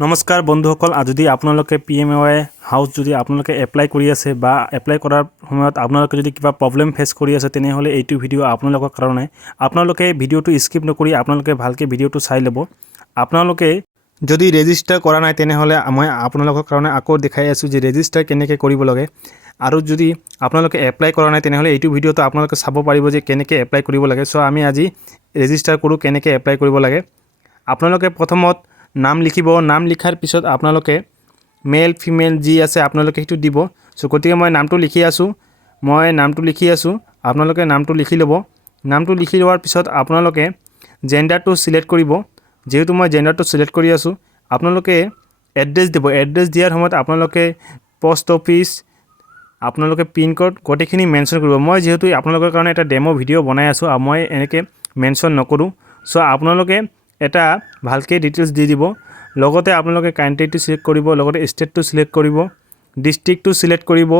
নমস্কাৰ বন্ধুসকল যদি আপোনালোকে PMAY হাউচ যদি আপোনালোকে এপ্লাই কৰি আছে বা এপ্লাই কৰাৰ সময়ত আপোনালোকে যদি কিবা প্ৰবলেম ফেস কৰি আছে তেনেহলে এইটো ভিডিও আপোনালোকৰ কাৰণে আপোনালোকে ভিডিওটো স্কিপ নকৰি আপোনালোকে ভালকে ভিডিওটো চাই ল'ব আপোনালোকে যদি ৰেজিষ্টাৰ কৰা নাই তেনেহলে মই আপোনালোকৰ কাৰণে আকৌ দেখাই আছো যে ৰেজিষ্টাৰ কেনেকৈ কৰিব লাগে আৰু যদি আপোনালোকে এপ্লাই কৰা নাই তেনেহলে এইটো ভিডিওটো আপোনালোকে চাব পাৰিব যে কেনেকৈ এপ্লাই কৰিব লাগে সো আমি আজি ৰেজিষ্টাৰ কৰো কেনেকৈ এপ্লাই কৰিব লাগে আপোনালোকে প্ৰথমত নাম লিখিব নাম লিখাৰ পিছত আপোনালোকে মেল ফিমেল জি আছে আপোনালোকে হেতু দিব সো গতিকে মই নামটো লিখি আছো আপোনালোকে নামটো লিখি ল'ব নামটো লিখি লোৱাৰ পিছত আপোনালোকে জেন্ডাৰটো সিলেক্ট কৰিব যেহেতু মই জেন্ডাৰটো সিলেক্ট কৰি আছো আপোনালোকে এড্ৰেছ দিব এড্ৰেছ দিয়াৰ সময়ত আপোনালোকে পোষ্ট অফিস আপোনালোকে পিন কোড গটেখিনি মেনশন কৰিব মই যেহেতু আপোনালোকৰ কাৰণে এটা ডেমো ভিডিও বনাই আছো মই এনেকে মেনশন নকৰো সো আপোনালোকে এটা ভালকে ডিটেইলছ দি দিব লগতে আপোনালোকে কান্ট্ৰিটো সিলেক্ট কৰিব লগতে ষ্টেটটো সিলেক্ট কৰিব ডিস্ট্ৰিক্টটো সিলেক্ট কৰিব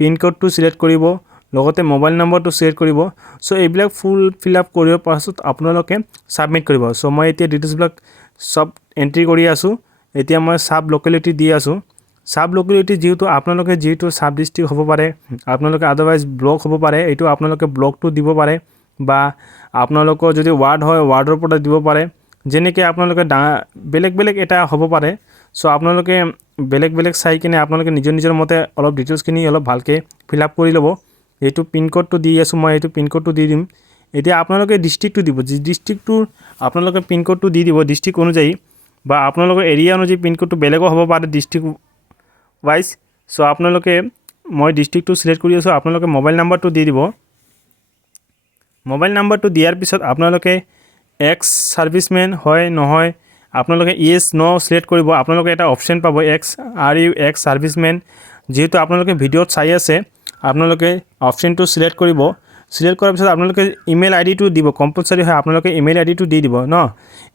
পিন কোডটো সিলেক্ট কৰিব লগতে মোবাইল নম্বৰটো সিলেক্ট কৰিব সো এইবিলাক ফুল ফিল আপ কৰিৰ পাছত আপোনালোকে সাবমিট কৰিব সো মই এতিয়া ডিটেইলছবিলাক সব এন্ট্ৰি কৰি আছো এতিয়া মই সাব লোকেলিটি দি আছো সাব লোকেলিটি যেহেতু আপোনালোকে যেহেতু সাব ডিস্ট্ৰিক্ট হ'ব পাৰে আপোনালোকে আদাৰৱাইজ ব্লক হ'ব পাৰে এইটো আপোনালোকে ব্লকটো দিব পাৰে বা আপোনালোকৰ যদি ওয়াৰ্ড হয় ওয়াৰ্ডৰ পৰা দিব পাৰে যেনেকৈ আপোনালোকে বেলেগ এটা হ'ব পাৰে সো আপোনালোকে বেলেগ চাই কিনে আপোনালোকে নিজৰ মতে অলপ ডিটেইলছখিনি অলপ ভালকে ফিল আপ কৰি ল'ব এইটো পিন কোডটো দি আছো মই এইটো পিন কোডটো দি দিম এতিয়া আপোনালোকে ডিস্ট্ৰিক্টটো দিব ডিস্ট্ৰিক্টটো আপোনালোকে পিন কোডটো দি দিব ডিস্ট্ৰিক্ট অনুযায়ী বা আপোনালোকৰ এৰিয়া অনুযায়ী পিন কোডটো বেলেগো হ'ব পাৰে ডিস্ট্ৰিক্ট ওয়াইজ সো আপোনালোকে মই ডিস্ট্ৰিক্টটো সিলেক্ট কৰি আছো আপোনালোকে মোবাইল নাম্বাৰটো দি দিব মোবাইল নাম্বাৰটো দিয়াৰ পিছত আপোনালোকে এক্স সাৰ্ভিসম্যান হয় নহয় আপোনালোকে ইয়েস নো সিলেক্ট কৰিব আপোনালোকে এটা অপচন পাব এক্স আৰ ইউ এক্স সাৰ্ভিসম্যান যেহেতু আপোনালোকে ভিডিওত চাই আছে আপোনালোকে অপচনটো সিলেক্ট কৰিব সিলেক্ট কৰাৰ পিছত আপোনালোকে ইমেইল আইডিটো দিব কম্পালসৰি হয় আপোনালোকে ইমেইল আইডিটো দি দিব ন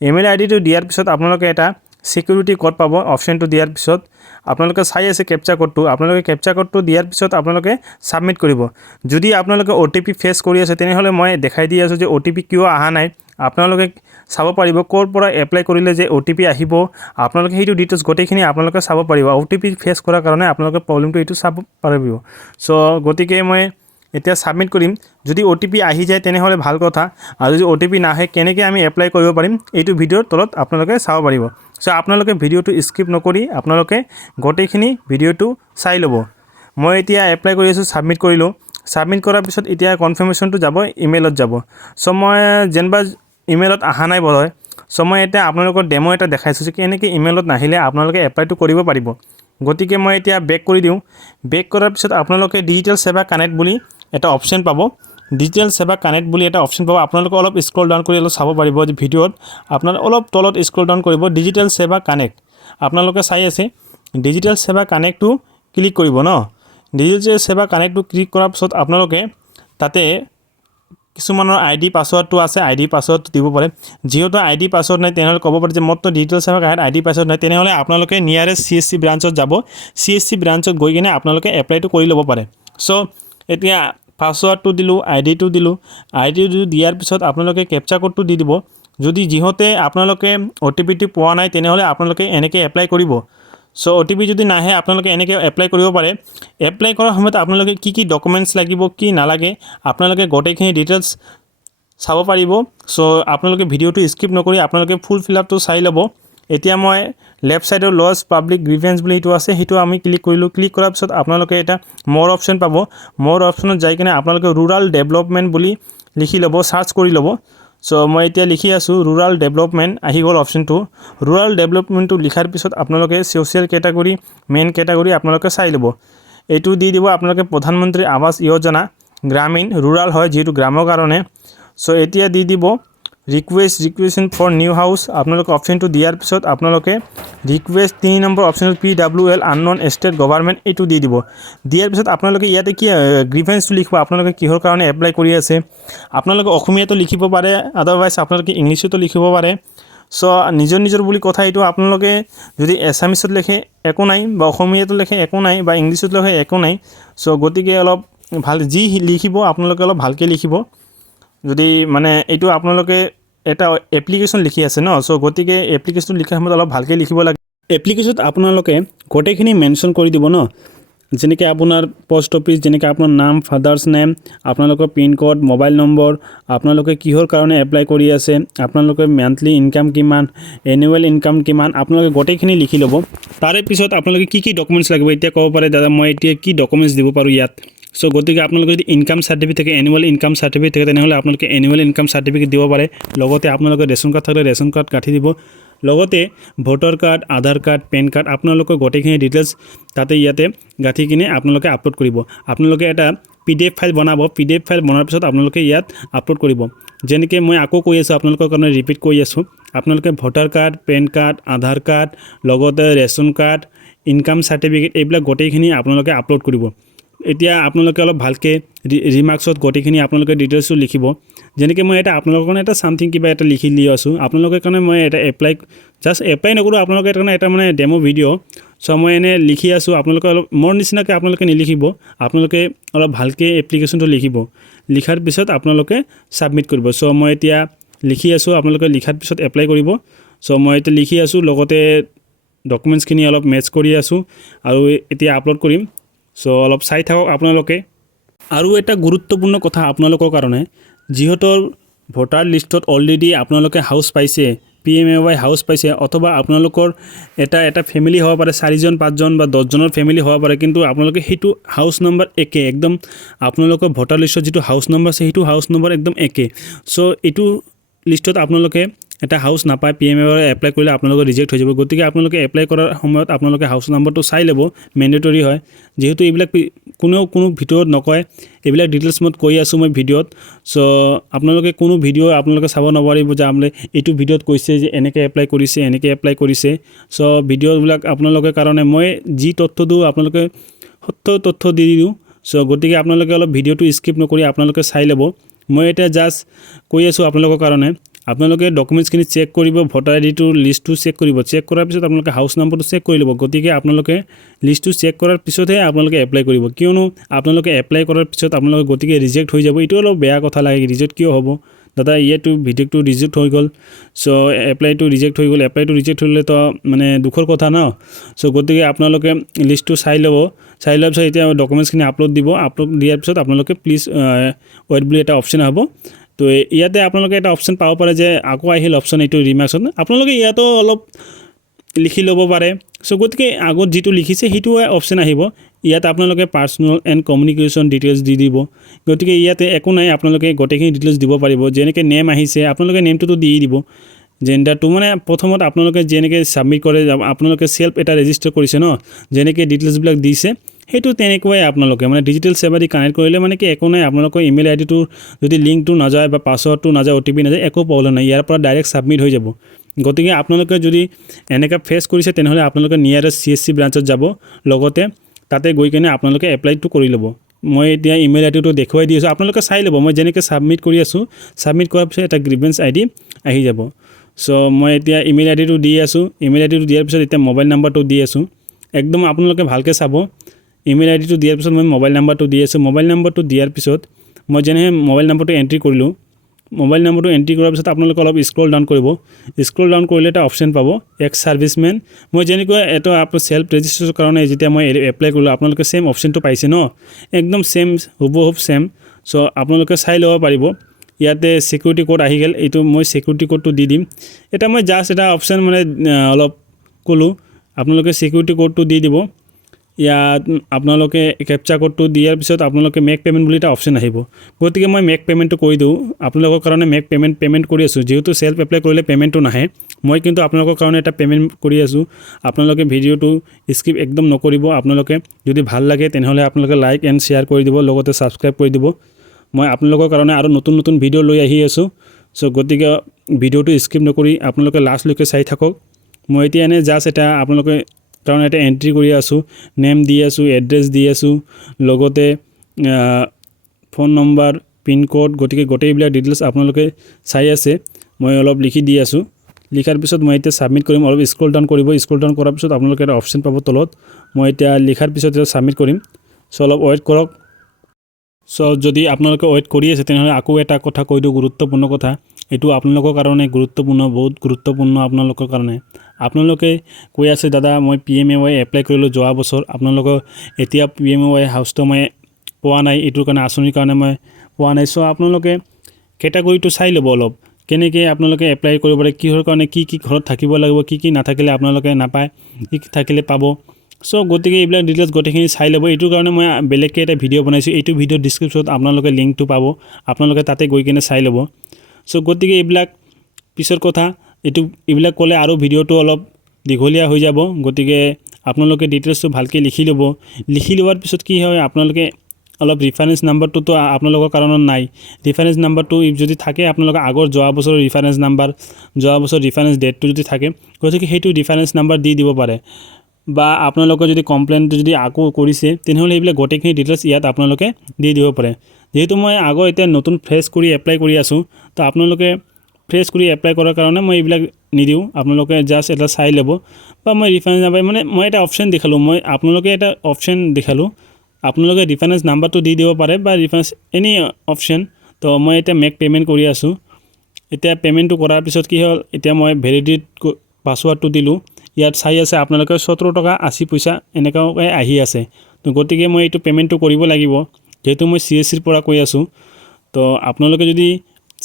ইমেইল আইডিটো দিয়াৰ পিছত আপোনালোকে এটা সিকিউৰিটি কোড পাব অপচনটো দিয়াৰ পিছত আপোনালোকে চাই আছে ক্যাপচা কোডটো আপোনালোকে ক্যাপচা কোডটো দিয়াৰ পিছত আপোনালোকে সাবমিট কৰিব যদি আপোনালোকে ওটিপি ফেস কৰি আছে তেনেহলে মই দেখাই দি আছো যে ওটিপি কিয় আহা নাই আপোনালোকে চাব পাৰিব কোৰ পৰা এপ্লাই কৰিলে যে ওটিপি আহিব আপোনালোকে হেতু ডিটেইলছ গটেখিনি আপোনালোকে চাব পাৰিব ওটিপি ফেস কৰাৰ কাৰণে আপোনালোকে প্ৰবলেমটো এটো চাব পাৰিব সো গতিকে মই এতিয়া সাবমিট কৰিম যদি ওটিপি আহি যায় তেনেহলে ভাল কথা আৰু যদি ওটিপি নাহে কেনেকৈ আমি এপ্লাই কৰিব পাৰিম এইটো ভিডিওৰ তলত আপোনালোকে চাব পাৰিব সো আপোনালোকে ভিডিওটো স্কিপ নকৰি আপোনালোকে গটেখিনি ভিডিওটো চাই ল'ব মই এতিয়া এপ্লাই কৰি আছো সাবমিট কৰিলো সাবমিট কৰাৰ পিছত এতিয়া কনফাৰ্মেশনটো যাব ইমেইলত যাব সো মই যেনবা ইমেইলত আহা নাই বলে সো মই এটা আপোনালোকৰ ডেমো এটা দেখাইছো যে কেনেকৈ ইমেইলত নাহিলে আপোনালোকে এপ্লাইটো কৰিব পাৰিব গতিকে মই এতিয়া বেক কৰি দিও বেক কৰাৰ পিছত আপোনালোকে ডিজিটেল সেৱা কানেক্ট বুলি এটা অপচন পাব ডিজিটেল সেৱা কানেক্ট বুলি এটা অপচন পাব আপোনালোকে অলপ স্ক্ৰল ডাউন কৰি অলপ চাব পাৰিব যে ভিডিওত আপোনাৰ অলপ তলত স্ক্ৰল ডাউন কৰিব ডিজিটেল সেৱা কানেক্ট আপোনালোকে চাই আছে ডিজিটেল সেৱা কানেক্টটো ক্লিক কৰিব ন ডিজিটেল সেৱা কানেক্টটো ক্লিক কৰাৰ পিছত আপোনালোকে তাতে কিছুমানৰ আইডি পাসওয়াৰ্ডটো আছে আইডি পাসওয়াৰ্ড দিব পাৰে যেহেতু আইডি পাসওয়াৰ্ড নাই তেনেহলে ক'ব পাৰে যে মত ডিজিটেল সেৱা কানেক্ট আইডি পাসওয়াৰ্ড নাই তেনেহলে আপোনালোকে নিয়াৰেষ্ট CSC ব্ৰাঞ্চত যাব CSC ব্ৰাঞ্চত গৈ কিনে আপোনালোকে এপ্লাইটো কৰি ল'ব পাৰে সো এতিয়া পাসওয়াৰ্ডটো দিলো আইডিটো দিলো আইডিটো দিয়াৰ পিছত আপোনালোকে ক্যাপচা কোডটো দি দিব যদি যিহতে আপোনালোকে ওটিপিটো পোৱা নাই তেনেহলে আপোনালোকে এনেকৈ এপ্লাই কৰিব সো ওটিপি যদি নাহে আপোনালোকে এনেকৈ এপ্লাই কৰিব পাৰে এপ্লাই কৰাৰ সময়ত আপোনালোকে কি ডকুমেন্টছ লাগিব কি নালাগে আপোনালোকে গটেখিনি ডিটেইলছ চাব পাৰিব সো আপোনালোকে ভিডিওটো স্কিপ নকৰি আপোনালোকে ফুল ফিল আপটো চাই ল'ব এতিয়া মই লেফট সাইডৰ লজ পাব্লিক গ্ৰিভেন্স বুলি হেতু আছে হেতু আমি ক্লিক কৰিলো ক্লিক কৰাৰ পিছত আপোনালোকে এটা মোৰ অপচন পাব মোৰ অপচনত যাই কিনে আপোনালোকে ৰুৰাল ডেভেলপমেন্ট বুলি লিখি ল'ব সাৰ্চ কৰি ল'ব সো মই এতিয়া লিখি আছো ৰুৰাল ডেভেলপমেন্ট আহি গল অপচনটো ৰুৰাল ডেভেলপমেন্টটো লিখাৰ পিছত আপোনালোকে সোশ্যাল ক্যাটাগৰী মেইন ক্যাটাগৰী আপোনালোকে চাই ল'ব এইটো দি দিব আপোনালোকে প্ৰধানমন্ত্ৰী আৱাস যোজনা গ্ৰামীণ ৰুৰাল হয় যেহেতু গ্ৰামৰ কাৰণে সো এতিয়া দি দিব ৰিকুৱেষ্ট ফৰ নিউ হাউস আপোনালোকে অপচনটো দিয়াৰ পিছত আপোনালোকে ৰিকুৱেষ্ট 3 নম্বৰ অপচনত PWL আননোন ষ্টেট গভৰ্ণমেণ্ট এইটো দি দিব দিয়াৰ পিছত আপোনালোকে ইয়াতে কি গ্ৰিভেন্সটো লিখিব আপোনালোকে কিহৰ কাৰণে এপ্লাই কৰি আছে আপোনালোকে অসমীয়াটো লিখিব পাৰে আদাৰৱাইজ আপোনালোকে ইংলিছতো লিখিব পাৰে সো নিজৰ বুলি কথা এইটো আপোনালোকে যদি এছামিছত লিখে একো নাই বা অসমীয়াটো লিখে একো নাই বা ইংলিছত লিখে একো নাই সো গতিকে অলপ ভাল যি লিখিব আপোনালোকে অলপ ভালকে লিখিব যদি মানে এইটো আপোনালোকে এটা এপ্লিকেশন লিখি আছে ন সো গতিকে এপ্লিকেশন লিখাৰ সময়ত অলপ ভালকে লিখিব লাগে এপ্লিকেশ্যনত আপোনালোকে গোটেইখিনি মেনশ্যন কৰি দিব ন, যেনেকৈ আপোনাৰ পোষ্ট অফিচ, যেনেকৈ আপোনাৰ নাম, ফাদাৰ্ছ নেম, আপোনালোকৰ পিন কোড, মোবাইল নম্বৰ, আপোনালোকে কিহৰ কাৰণে এপ্লাই কৰি আছে, আপোনালোকৰ মান্থলি ইনকাম কিমান, এনুৱেল ইনকাম কিমান, আপোনালোকে গোটেইখিনি লিখি ল'ব। তাৰে পিছত আপোনালোকে কি কি ডকুমেণ্টছ লাগিব, এতিয়া ক'ব পাৰে দাদা মই এতিয়া কি ডকুমেণ্টছ দিব পাৰোঁ ইয়াত। চ' গতিকে আপোনালোকে যদি ইনকাম চাৰ্টিফিকেট থাকে, এনুৱেল ইনকাম চাৰ্টিফিকেট থাকে, তেনেহ'লে আপোনালোকে এনুৱেল ইনকাম চাৰ্টিফিকেট দিব পাৰে। লগতে আপোনালোকে ৰেচন কাৰ্ড থাকিলে ৰেচন কাৰ্ড গাঁঠি দিব। লগতে ভোটাৰ কাৰ্ড, আধাৰ কাৰ্ড, পেন কাৰ্ড, আপোনালোকৰ গোটেইখিনি ডিটেইলছ তাতে ইয়াতে গাঁঠি কিনে আপোনালোকে আপলোড কৰিব। আপোনালোকে এটা PDF ফাইল বনাব। PDF ফাইল বনোৱাৰ পিছত আপোনালোকে ইয়াত আপলোড কৰিব। যেনেকৈ মই আকৌ কৈ আছোঁ, আপোনালোকৰ কাৰণে ৰিপিট কৰি আছোঁ, আপোনালোকে ভোটাৰ কাৰ্ড, পেন কাৰ্ড, আধাৰ কাৰ্ড, লগতে ৰেচন কাৰ্ড, ইনকাম চাৰ্টিফিকেট, এইবিলাক গোটেইখিনি আপোনালোকে আপলোড কৰিব। এতিয়া আপোনালোকে অলপ ভালকৈ ৰিমাৰ্কছত গোটেইখিনি আপোনালোকে ডিটেইলছটো লিখিব। যেনেকৈ মই এটা আপোনালোকৰ কাৰণে এটা ছামথিং কিবা এটা লিখি দি আছোঁ। আপোনালোকৰ কাৰণে মই এটা জাষ্ট এপ্লাই নকৰোঁ, আপোনালোকৰ কাৰণে এটা মানে ডেমো ভিডিঅ'। চ' মই এনেই লিখি আছোঁ, আপোনালোকে অলপ মোৰ নিচিনাকৈ আপোনালোকে নিলিখিব, আপোনালোকে অলপ ভালকৈ এপ্লিকেশ্যনটো লিখিব। লিখাৰ পিছত আপোনালোকে ছাবমিট কৰিব। চ' মই এতিয়া লিখি আছোঁ, আপোনালোকে লিখাৰ পিছত এপ্লাই কৰিব। চ' মই এতিয়া লিখি আছোঁ, লগতে ডকুমেণ্টছখিনি অলপ মেটচ কৰি আছোঁ আৰু এতিয়া আপলোড কৰিম। চ' অলপ চাই থাকক আপোনালোকে। আৰু এটা গুৰুত্বপূৰ্ণ কথা আপোনালোকৰ কাৰণে, যিহেতু ভোটাৰ লিষ্টত অলৰেডি আপোনালোকে হাউচ পাইছে, PMAY হাউচ পাইছে, অথবা আপোনালোকৰ এটা ফেমিলি হ'ব পাৰে, 4জন 5জন বা 10জনৰ ফেমিলি হ'ব পাৰে, কিন্তু আপোনালোকে সেইটো হাউচ নম্বৰ একে, একদম আপোনালোকৰ ভোটাৰ লিষ্টত যিটো হাউচ নম্বৰ আছে সেইটো হাউচ নম্বৰ একদম একে। চ' এইটো লিষ্টত আপোনালোকে এটা হাউচ নাপায়, PMAY এপ্লাই কৰিলে আপোনালোকৰ ৰিজেক্ট হৈ যাব। গতিকে আপোনালোকে এপ্লাই কৰাৰ সময়ত আপোনালোকে হাউচ নম্বৰটো চাই ল'ব, মেণ্ডেটৰী হয়। যিহেতু এইবিলাক কোনো ভিডিঅ'ত নকয়, এইবিলাক ডিটেইলছ মই কৈ আছোঁ মই ভিডিঅ'ত। চ' আপোনালোকে কোনো ভিডিঅ' আপোনালোকে চাব নোৱাৰিব যে আপোনালোকে এইটো ভিডিঅ'ত কৈছে যে এনেকৈ এপ্লাই কৰিছে। চ' ভিডিঅ'বিলাক আপোনালোকৰ কাৰণে মই যি তথ্য দিওঁ আপোনালোকে সত্য তথ্য দি দিওঁ। চ' গতিকে আপোনালোকে অলপ ভিডিঅ'টো স্কিপ নকৰি আপোনালোকে চাই ল'ব। মই এতিয়া জাষ্ট কৈ আছোঁ আপোনালোকৰ কাৰণে। আপোনালোকে ডকুমেণ্টছখিনি চেক কৰিব, ভোটাৰ আইডিটোৰ লিষ্টটো চেক কৰিব। চেক কৰাৰ পিছত আপোনালোকে হাউচ নম্বৰটো চেক কৰি ল'ব। গতিকে আপোনালোকে লিষ্টটো চেক কৰাৰ পিছতহে আপোনালোকে এপ্লাই কৰিব, কিয়নো আপোনালোকে এপ্লাই কৰাৰ পিছত আপোনালোকে গতিকে ৰিজেক্ট হৈ যাব। এইটো অলপ বেয়া কথা লাগে, ৰিজেক্ট কিয় হ'ব দাদা, ইয়াতো ভিডিঅ'টো ৰিজেক্ট হৈ গ'ল। চ' এপ্লাইটো ৰিজেক্ট হৈ গ'ল, এপ্লাইটো ৰিজেক্ট হ'লে তো মানে দুখৰ কথা ন। চ' গতিকে আপোনালোকে লিষ্টটো চাই ল'ব। চাই লোৱাৰ পিছত এতিয়া ডকুমেণ্টছখিনি আপলোড দিব। আপলোড দিয়াৰ পিছত আপোনালোকে প্লিজ ৱেইট বুলি এটা অপশ্যন আহিব। তো ইয়াতে আপোনালোকে এটা অপশ্যন পাব পাৰে যে আকৌ আহিল অপশ্যন এইটো ৰিমাৰ্কছত, আপোনালোকে ইয়াতো অলপ লিখি ল'ব পাৰে। চ' গতিকে আগত যিটো লিখিছে সেইটো অপশ্যন আহিব। ইয়াত আপোনালোকে পাৰ্চনেল এণ্ড কমিউনিকেশ্যন ডিটেইলছ দি দিব। গতিকে ইয়াতে একো নাই, আপোনালোকে গোটেইখিনি ডিটেইলছ দিব পাৰিব। যেনেকৈ নেম আহিছে আপোনালোকে নেমটোতো দি দিব। জেণ্ডাৰটো মানে প্ৰথমত আপোনালোকে যেনেকৈ ছাবমিট কৰে, আপোনালোকে চেল্ফ এটা ৰেজিষ্টাৰ কৰিছে ন, যেনেকৈ ডিটেইলছবিলাক দিছে সেইটো তেনেকুৱাই আপোনালোকে মানে ডিজিটেল সেৱা দি কানেক্ট কৰিলে মানে কি একো নাই। আপোনালোকৰ ইমেইল আইডিটো যদি লিংকটো নাযায় বা পাছৱৰ্ডটো নাযায়, OTP নাযায়, একো প্ৰব্লেম নাই, ইয়াৰ পৰা ডাইৰেক্ট ছাবমিট হৈ যাব। গতিকে আপোনালোকে যদি এনেকৈ ফেচ কৰিছে তেনেহ'লে আপোনালোকে নিয়াৰেষ্ট CSC ব্ৰাঞ্চত যাব, লগতে তাতে গৈ কিনে আপোনালোকে এপ্লাইটো কৰি ল'ব। মই এতিয়া ইমেইল আইডিটো দেখুৱাই দি আছোঁ, আপোনালোকে চাই ল'ব। মই যেনেকৈ ছাবমিট কৰি আছোঁ, ছাবমিট কৰাৰ পিছত এটা গ্ৰিভেঞ্চ ID আহি যাব। চ' মই এতিয়া ইমেইল আইডিটো দি আছোঁ। ইমেইল আইডিটো দিয়াৰ পিছত এতিয়া মোবাইল নাম্বাৰটো দি আছোঁ। একদম আপোনালোকে ভালকৈ চাব। ইমেইল আইডিটো দিয়াৰ পিছত মই মোবাইল নাম্বাৰটো দি আছোঁ। মোবাইল নাম্বাৰটো দিয়াৰ পিছত মই যেনে মোবাইল নাম্বাৰটো এণ্ট্ৰি কৰিলোঁ। মোবাইল নাম্বাৰটো এণ্ট্ৰি কৰাৰ পিছত আপোনালোকে অলপ স্ক্ৰল ডাউন কৰিব। স্ক্ৰল ডাউন কৰিলে এটা অপশ্যন পাব এক্স ছাৰ্ভিচমেন। মই যেনেকৈ এইটো আপোনাৰ চেল্ফ ৰেজিষ্ট্ৰেশ্যনৰ কাৰণে যেতিয়া মই এপ্লাই কৰিলোঁ, আপোনালোকে ছেইম অপশ্যনটো পাইছে ন, একদম ছেইম হুবহুব ছেইম। চ' আপোনালোকে চাই ল'ব পাৰিব। ইয়াতে ছিকিউৰিটি কোড আহি গ'ল, এইটো মই ছিকিউৰিটি কোডটো দি দিম। এটা মই জাষ্ট এটা অপশ্যন মানে অলপ ক'লোঁ, আপোনালোকে ছিকিউৰিটি কোডটো দি দিব। ইয়াত আপোনালোকে কেপচা কোডটো দিয়াৰ পিছত আপোনালোকে মেক পে'মেণ্ট বুলি এটা অপশ্যন আহিব। গতিকে মই মেক পে'মেণ্টটো কৰি দিওঁ। আপোনালোকৰ কাৰণে মেক পে'মেণ্ট কৰি আছোঁ। যিহেতু চেল্ফ এপ্লাই কৰিলে পে'মেণ্টটো নাহে, মই কিন্তু আপোনালোকৰ কাৰণে এটা পে'মেণ্ট কৰি আছোঁ। আপোনালোকে ভিডিঅ'টো স্কিপ একদম নকৰিব। আপোনালোকে যদি ভাল লাগে তেনেহ'লে আপোনালোকে লাইক এণ্ড শ্বেয়াৰ কৰি দিব, লগতে ছাবস্ক্ৰাইব কৰি দিব। মই আপোনালোকৰ কাৰণে আৰু নতুন ভিডিঅ' লৈ আহি আছোঁ। চ' গতিকে ভিডিঅ'টো স্কিপ নকৰি আপোনালোকে লাষ্টলৈকে চাই থাকক। মই এতিয়া এনেই জাষ্ট এটা আপোনালোকে কাৰণ এটা এণ্ট্ৰি কৰি আছোঁ, নেম দি আছোঁ, এড্ৰেছ দি আছোঁ, লগতে ফোন নম্বৰ, পিন কোড, গতিকে গোটেইবিলাক ডিটেইলছ আপোনালোকে চাই আছে। মই অলপ লিখি দি আছোঁ। লিখাৰ পিছত মই এতিয়া ছাবমিট কৰিম। অলপ স্ক্ৰল ডাউন কৰিব। স্ক্ৰল ডাউন কৰাৰ পিছত আপোনালোকে এটা অপশ্যন পাব তলত। মই এতিয়া লিখাৰ পিছত এতিয়া ছাবমিট কৰিম। চ' অলপ ৱেইট কৰক। চ' যদি আপোনালোকে ৱেইট কৰি আছে তেনেহ'লে আকৌ এটা কথা কৈ দিওঁ, গুৰুত্বপূৰ্ণ কথা। এইটো আপোনালোকৰ কাৰণে গুৰুত্বপূৰ্ণ, বহুত গুৰুত্বপূৰ্ণ আপোনালোকৰ কাৰণে। আপোনালোকে কৈ আছে দাদা মই PMAY এপ্লাই কৰিলোঁ যোৱা বছৰ, আপোনালোকৰ এতিয়া PMAY হাউচটো মই পোৱা নাই, এইটোৰ কাৰণে আঁচনিৰ কাৰণে মই পোৱা নাই। চ' আপোনালোকে কেটাগৰীটো চাই ল'ব অলপ, কেনেকৈ আপোনালোকে এপ্লাই কৰিব পাৰে, কিহৰ কাৰণে কি ঘৰত থাকিব লাগিব, কি নাথাকিলে আপোনালোকে নাপায়, কি থাকিলে পাব। চ' গতিকে এইবিলাক ডিটেইলছ গোটেইখিনি চাই ল'ব। এইটোৰ কাৰণে মই বেলেগকৈ এটা ভিডিঅ' বনাইছোঁ, এইটো ভিডিঅ' ডিছক্ৰিপশ্যনত আপোনালোকে লিংকটো পাব, আপোনালোকে তাতে গৈ কিনে চাই ল'ব। চ' গতিকে এইবিলাক পিছৰ কথা, এইবিলাক ক'লে আৰু ভিডিঅ'টো অলপ দীঘলীয়া হৈ যাব। গতিকে আপোনালোকে ডিটেইলছটো ভালকৈ লিখি ল'ব। লিখি লোৱাৰ পিছত কি হয়, আপোনালোকে অলপ ৰেফাৰেঞ্চ নাম্বাৰটোতো আপোনালোকৰ কাৰণত নাই। ৰেফাৰেঞ্চ নাম্বাৰটো যদি থাকে আপোনালোকৰ আগৰ যোৱা বছৰৰ ৰেফাৰেঞ্চ নাম্বাৰ, যোৱা বছৰ ৰেফাৰেঞ্চ ডেটটো যদি থাকে, গতিকে সেইটো ৰেফাৰেঞ্চ নাম্বাৰ দি দিব পাৰে। বা আপোনালোকৰ যদি কমপ্লেইনটো যদি আকৌ কৰিছে তেনেহ'লে এইবিলাক গোটেইখিনি ডিটেইলছ ইয়াত আপোনালোকে দি দিব পাৰে। যিহেতু মই এতিয়া নতুন ফ্ৰেছ কৰি এপ্লাই কৰি আছোঁ, তো আপোনালোকে ফ্ৰেছ কৰি এপ্লাই কৰাৰ কাৰণে মই এইবিলাক নিদিওঁ, আপোনালোকে জাষ্ট এটা চাই ল'ব। বা মই ৰেফাৰেঞ্চ নাম্বাৰ মই এটা অপশ্যন দেখালোঁ, আপোনালোকে এটা অপশ্যন দেখালোঁ, আপোনালোকে ৰেফাৰেঞ্চ নাম্বাৰটো দি দিব পাৰে বা ৰেফাৰেঞ্চ এনি অপশ্যন। তো মই এতিয়া মেক পে'মেণ্ট কৰি আছোঁ। এতিয়া পে'মেণ্টটো কৰাৰ পিছত কি হ'ল, এতিয়া মই ভেলিডিটি পাছৱাৰ্ডটো দিলোঁ, ইয়াত চাই আছে আপোনালোকে 17 টকা 80 পইচা এনেকুৱাকৈ আহি আছে। তো গতিকে মই এইটো পে'মেণ্টটো কৰিব লাগিব, যিহেতু মই CSCৰ পৰা কৈ আছোঁ। তো আপোনালোকে যদি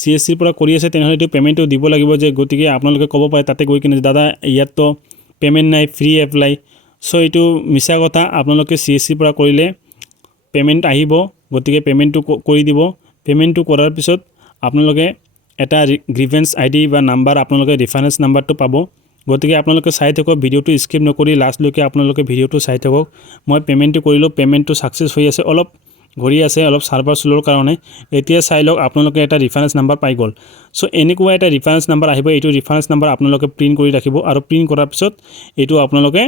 CSCৰ পৰা কৰি আছে তেনেহ'লে এইটো পে'মেণ্টটো দিব লাগিব। যে গতিকে আপোনালোকে ক'ব পাৰে তাতে গৈ কিনে দাদা ইয়াততো পে'মেণ্ট নাই, ফ্ৰী এপ্লাই। চ' এইটো মিছা কথা, আপোনালোকে CSCৰ পৰা কৰিলে পে'মেণ্ট আহিব, গতিকে পে'মেণ্টটো কৰি দিব। পে'মেণ্টটো কৰাৰ পিছত আপোনালোকে এটা গ্ৰিভেঞ্চ ID বা নাম্বাৰ, আপোনালোকে ৰেফাৰেঞ্চ নাম্বাৰটো পাব। গতিকে আপোনালোকে চাই থাকক, ভিডিঅ'টো স্কিপ নকৰি লাষ্টলৈকে আপোনালোকে ভিডিঅ'টো চাই থাকক। মই পে'মেণ্টটো কৰিলোঁ, পে'মেণ্টটো ছাকচেছ হৈ আছে, অলপ ঘূৰি আছে, অলপ ছাৰ্ভাৰ শ্ল'ৰ কাৰণে। এতিয়া চাই লওক আপোনালোকে এটা ৰেফাৰেঞ্চ নাম্বাৰ পাই গ'ল। চ' এনেকুৱা এটা ৰেফাৰেঞ্চ নাম্বাৰ আহিব, এইটো ৰেফাৰেঞ্চ নাম্বাৰ আপোনালোকে প্ৰিণ্ট কৰি ৰাখিব, আৰু প্ৰিণ্ট কৰাৰ পিছত এইটো আপোনালোকে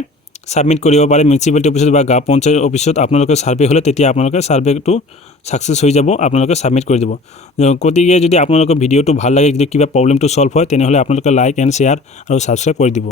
ছাবমিট কৰিব পাৰে মিউনিচিপালিটি অফিচত বা গাঁও পঞ্চায়ত অফিচত। আপোনালোকে ছাৰ্ভে হ'লে তেতিয়া আপোনালোকে ছাৰ্ভেটো ছাকচেছ হৈ যাব, আপোনালোকে ছাবমিট কৰি দিব। গতিকে যদি আপোনালোকৰ ভিডিঅ'টো ভাল লাগে, যদি কিবা প্ৰব্লেমটো ছল্ভ হয় তেনেহ'লে আপোনালোকে লাইক এণ্ড শ্বেয়াৰ আৰু ছাবস্ক্ৰাইব কৰি দিব।